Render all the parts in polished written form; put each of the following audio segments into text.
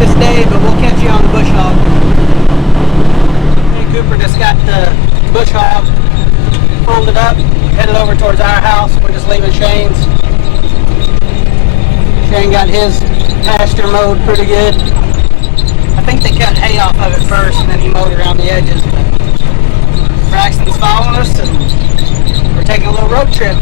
this day, but we'll catch you on the bush hog. Me and Cooper just got the bush hog folded up, headed over towards our house. We're just leaving Shane's. Shane got his pasture mowed pretty good. I think they cut hay off of it first and then he mowed around the edges. But Braxton's following us and we're taking a little road trip.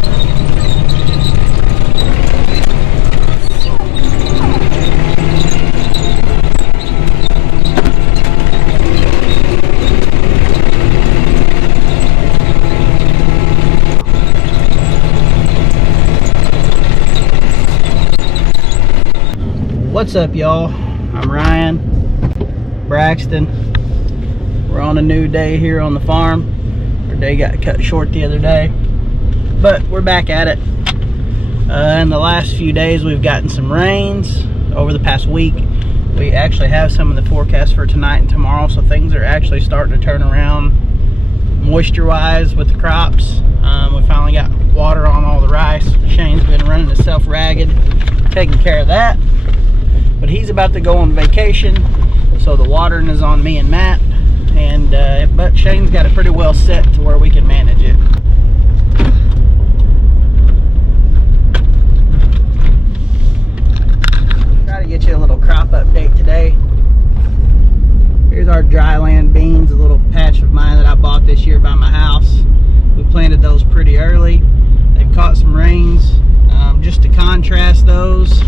What's up, y'all? I'm Ryan, Braxton. We're on a new day here on the farm. Our day got cut short the other day, but we're back at it. In the last few days, we've gotten some rains over the past week. We actually have some in the forecast for tonight and tomorrow, so things are actually starting to turn around moisture-wise with the crops. We finally got water on all the rice. Shane's been running himself ragged, taking care of that. But he's about to go on vacation, so the watering is on me and Matt. And but Shane's got it pretty well set to where we can manage it. Try to get you a little crop update today. Here's our dryland beans, a little patch of mine that I bought this year by my house. We planted those pretty early. They've caught some rains. Just to contrast those,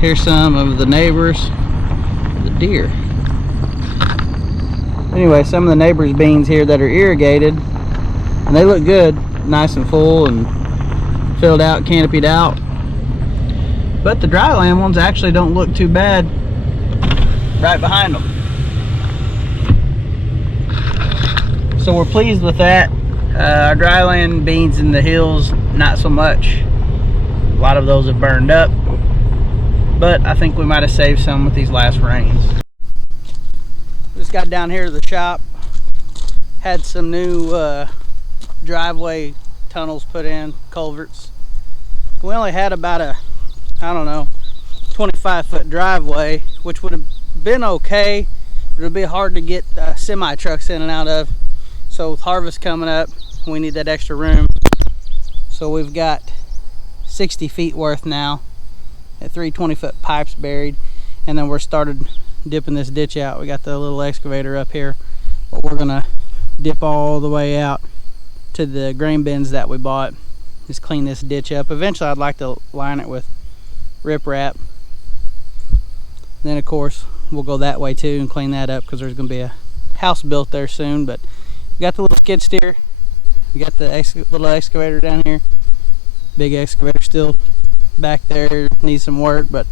here's some of the neighbors, the deer. Anyway, some of the neighbors' beans here that are irrigated, and they look good, nice and full and filled out, canopied out. But the dryland ones actually don't look too bad right behind them. So we're pleased with that. Our dryland beans in the hills, not so much. A lot of those have burned up, but I think we might have saved some with these last rains. Just got down here to the shop, had some new driveway tunnels put in, culverts. We only had about a, I don't know, 25-foot driveway, which would have been okay, but it would be hard to get semi trucks in and out of. So with harvest coming up, we need that extra room. So we've got 60 feet worth now at 3 20-foot pipes buried, and then we're started dipping this ditch out. We got the little excavator up here, but we're gonna dip all the way out to the grain bins that we bought. Just clean this ditch up. Eventually I'd like to line it with riprap. Then of course we'll go that way too and clean that up, because there's gonna be a house built there soon. But we got the little skid steer, we got the little excavator down here, big excavator still back there, needs some work. But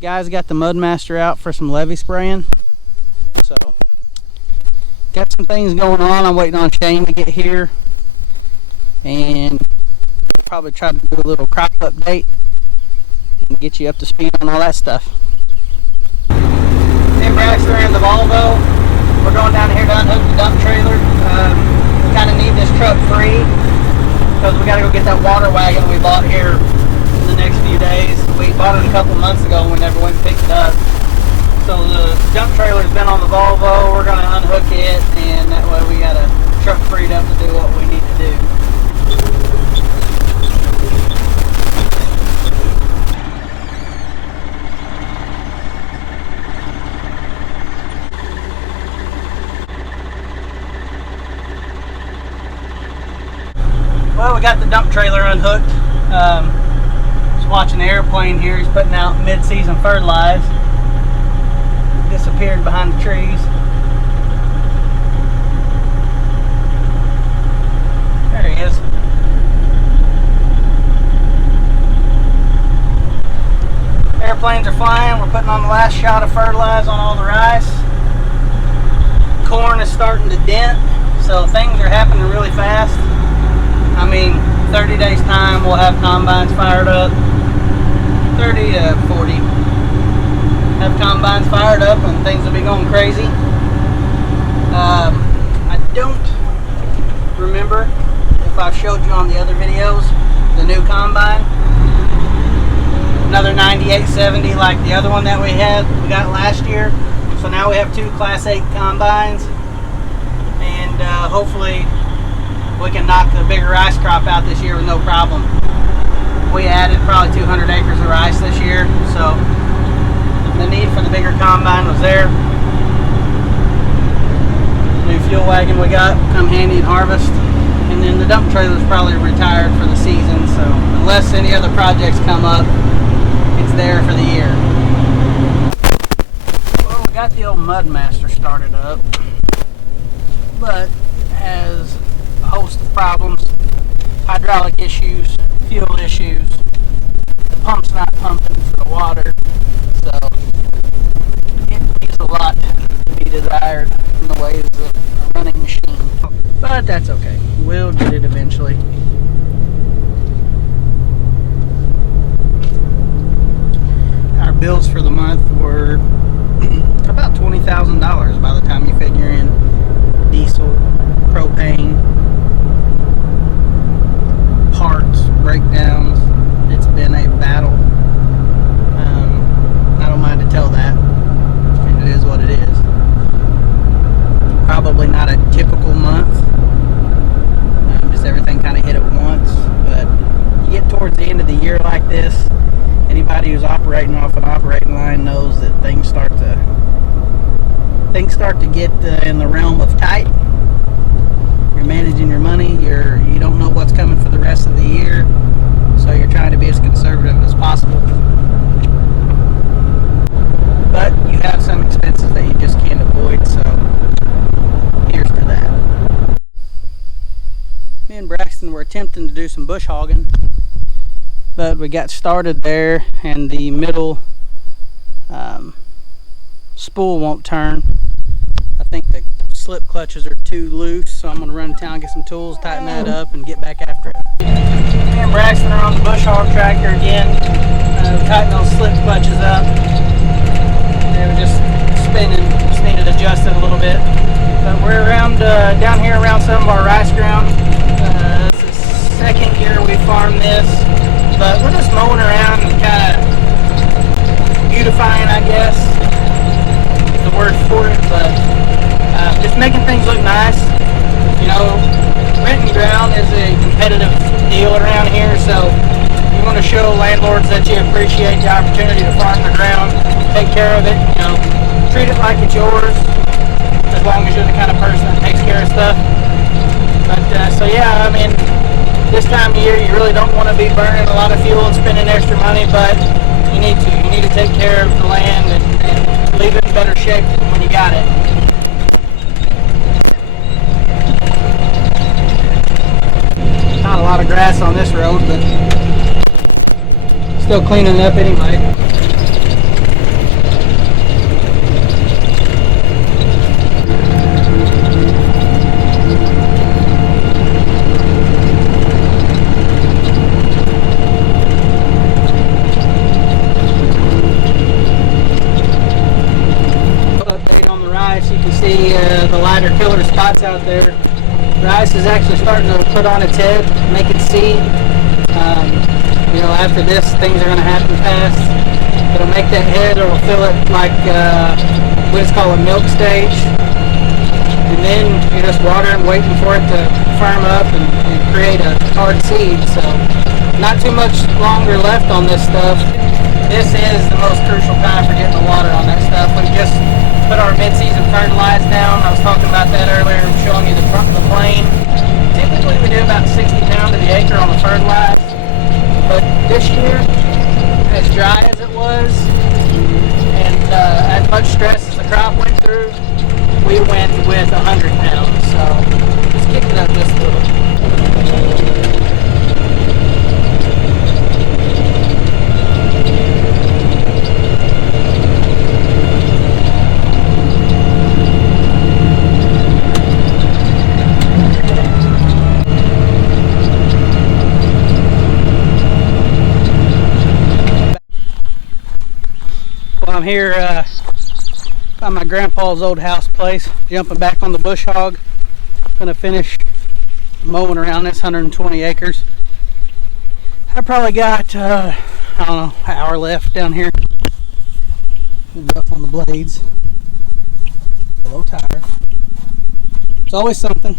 guys got the Mudmaster out for some levee spraying, so got some things going on. I'm waiting on Shane to get here, and we'll probably try to do a little crop update and get you up to speed on all that stuff. Me and Braxton are in the Volvo. We're going down here to unhook the dump trailer. We kind of need this truck free because we got to go get that water wagon we bought here in the next few days. We bought it a couple months ago and we never went and picked it up. So the dump trailer's been on the Volvo. We're going to unhook it, and that way we got a truck freed up to do what we need to do. Well, we got the dump trailer unhooked. Just watching the airplane here. He's putting out mid-season fertilize. Disappeared behind the trees. There he is. Airplanes are flying. We're putting on the last shot of fertilize on all the rice. Corn is starting to dent, so things are happening really fast. I mean, 30 days time we'll have combines fired up. 30 to 40. Have combines fired up and things will be going crazy. I don't remember if I've showed you on the other videos the new combine. Another 98 70 like the other one that we got last year. So now we have 2 Class 8 combines, and hopefully we can knock the bigger rice crop out this year with no problem. We added probably 200 acres of rice this year, so the need for the bigger combine was there. New fuel wagon we got, come handy in harvest. And then the dump trailer is probably retired for the season, so unless any other projects come up, it's there for the year. Well, we got the old Mudmaster started up, but has a host of problems, hydraulic issues, fuel issues, the pump's not pumping for the water, so it leaves a lot to be desired in the ways of a running machine. But that's okay. We'll get it eventually. Our bills for the month were about $20,000 by the time you figure in diesel, propane, parts, breakdowns. It's been a battle. I don't mind to tell that. It is what it is. Probably not a typical month. Just everything kind of hit at once. But you get towards the end of the year like this, anybody who's operating off an operating line knows that things start to get in the realm of tight. You're managing your money. You don't know what's coming for the rest of the year, so you're trying to be as conservative as possible. But you have some expenses that you just can't avoid, so here's to that. Me and Braxton were attempting to do some bush hogging, but we got started there and the middle spool won't turn. I think the slip clutches are too loose, so I'm going to run down, get some tools, tighten that up, and get back after it. Me and Braxton are on the bush hog tractor again. Tighten those slip clutches up. They were just spinning, just needed adjusted a little bit. But we're around down here around some of our rice ground. It's the second year we farmed this, but we're just mowing around and kind of beautifying, I guess, is the word for it. But just making things look nice. You know, renting ground is a competitive deal around here, so you want to show landlords that you appreciate the opportunity to farm the ground, take care of it, you know, treat it like it's yours, as long as you're the kind of person that takes care of stuff. But so yeah, I mean, this time of year you really don't want to be burning a lot of fuel and spending extra money, but you need to. You need to take care of the land and leave it in better shape than when you got it. Not a lot of grass on this road, but still cleaning it up anyway. Update on the rice. You can see the lighter killer spots out there. Rice is actually starting to put on its head, make it seed. You know, after this, things are going to happen fast. It'll make that head, or it'll fill it like what is called a milk stage. And then you're just watering, waiting for it to firm up and create a hard seed. So not too much longer left on this stuff. This is the most crucial time for getting the water on that stuff. We just put our mid-season fertilize down. I was talking about that earlier, showing you the front of the plane. Typically we do about 60 pounds to the acre on the fertilize. But this year, as dry as it was, and as much stress as the crop went through, we went with 100 pounds. So let's kick it up just a little. I'm here by my grandpa's old house place, jumping back on the bush hog. Gonna finish mowing around this 120 acres. I probably got I don't know, hour left down here. Rough on the blades. A low tire. It's always something.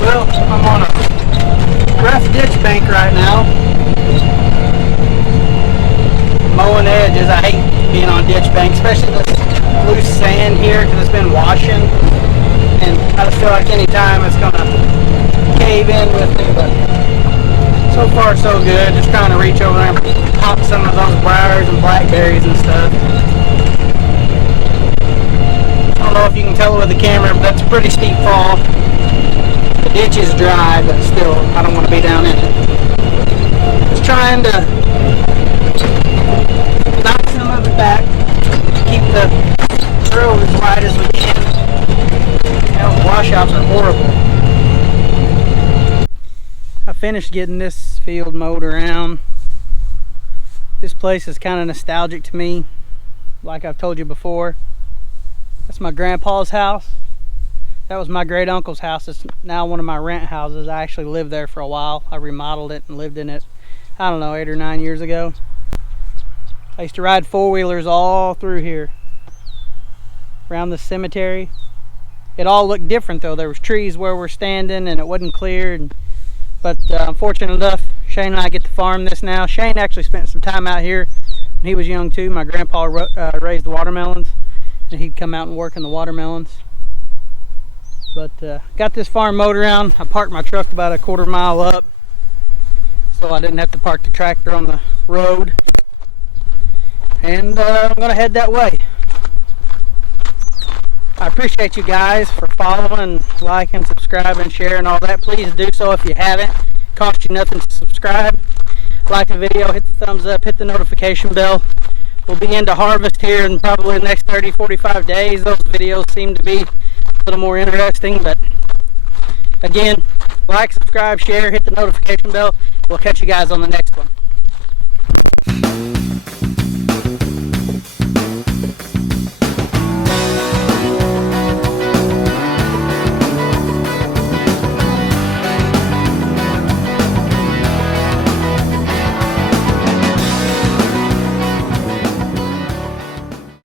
Well, I'm on a rough ditch bank right now. Mowing edges. I hate being on ditch bank, especially this loose sand here because it's been washing, and I just feel like any time it's gonna cave in with me. But so far so good. Just trying to reach over there and pop some of those briars and blackberries and stuff. I don't know if you can tell it with the camera, but that's a pretty steep fall. The ditch is dry, but still, I don't want to be down in it. Just trying to knock some of it back, keep the road as wide as we can. Those washouts are horrible. I finished getting this field mowed around. This place is kind of nostalgic to me, like I've told you before. That's my grandpa's house. That was my great uncle's house. It's now one of my rent houses. I actually lived there for a while. I remodeled it and lived in it, I don't know, 8 or 9 years ago. I used to ride four-wheelers all through here, around the cemetery. It all looked different though. There was trees where we're standing and it wasn't cleared. But unfortunate enough, Shane and I get to farm this now. Shane actually spent some time out here when he was young too. My grandpa raised the watermelons, and he'd come out and work in the watermelons. But got this farm mowed around. I parked my truck about a quarter mile up, so I didn't have to park the tractor on the road. And I'm gonna head that way. I appreciate you guys for following, liking, subscribing, sharing, all that. Please do so if you haven't. It costs you nothing to subscribe. Like the video, hit the thumbs up, hit the notification bell. We'll be into harvest here in probably the next 30-45 days. Those videos seem to be a little more interesting, but again, like, subscribe, share, hit the notification bell. We'll catch you guys on the next one.